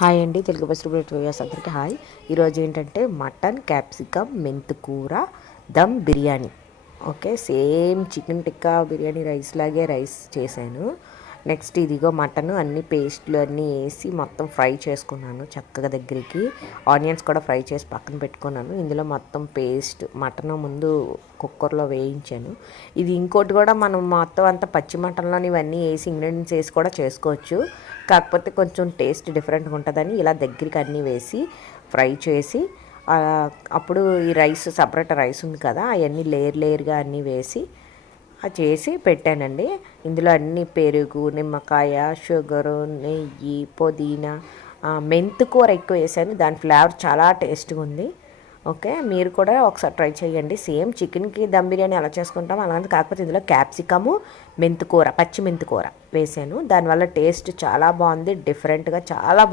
Hi అండి, Telugu best viewers అందరికీ hi. ఈరోజు ఏంటంటే మటన్ క్యాప్సికమ్ మెంతుకూర dum biryani. Okay, same chicken tikka biryani rice లాగే రైస్ చేశాను. నెక్స్ట్ ఇదిగో మటన్ అన్ని పేస్ట్లు అన్నీ వేసి మొత్తం ఫ్రై చేసుకున్నాను చక్కగా దగ్గరికి. ఆనియన్స్ కూడా ఫ్రై చేసి పక్కన పెట్టుకున్నాను. ఇందులో మొత్తం పేస్ట్ మటన్ ముందు కుక్కర్లో వేయించాను. ఇది ఇంకోటి కూడా మనం మొత్తం అంతా పచ్చి మటన్లోని ఇవన్నీ వేసి ఇంగ్రీడియంట్స్ వేసి కూడా చేసుకోవచ్చు. కాకపోతే కొంచెం టేస్ట్ డిఫరెంట్గా ఉంటుందని ఇలా దగ్గరికి అన్నీ వేసి ఫ్రై చేసి అప్పుడు ఈ రైస్ సపరేట్ రైస్ ఉంది కదా, అవన్నీ లేయర్గా అన్నీ వేసి అది చేసి పెట్టానండి. ఇందులో అన్ని పెరుగు, నిమ్మకాయ, షుగరు, నెయ్యి, పుదీనా, మెంతుకూర ఎక్కువ వేసాను. దాని ఫ్లేవర్ చాలా టేస్ట్గా ఉంది. ఓకే, మీరు కూడా ఒకసారి ట్రై చేయండి. సేమ్ చికెన్కి దమ్ బిర్యానీ ఎలా చేసుకుంటాం అలాంటి, కాకపోతే ఇందులో క్యాప్సికము మెంతుకూర పచ్చి మెంతుకూర వేసాను. దానివల్ల టేస్ట్ చాలా బాగుంది, డిఫరెంట్గా చాలా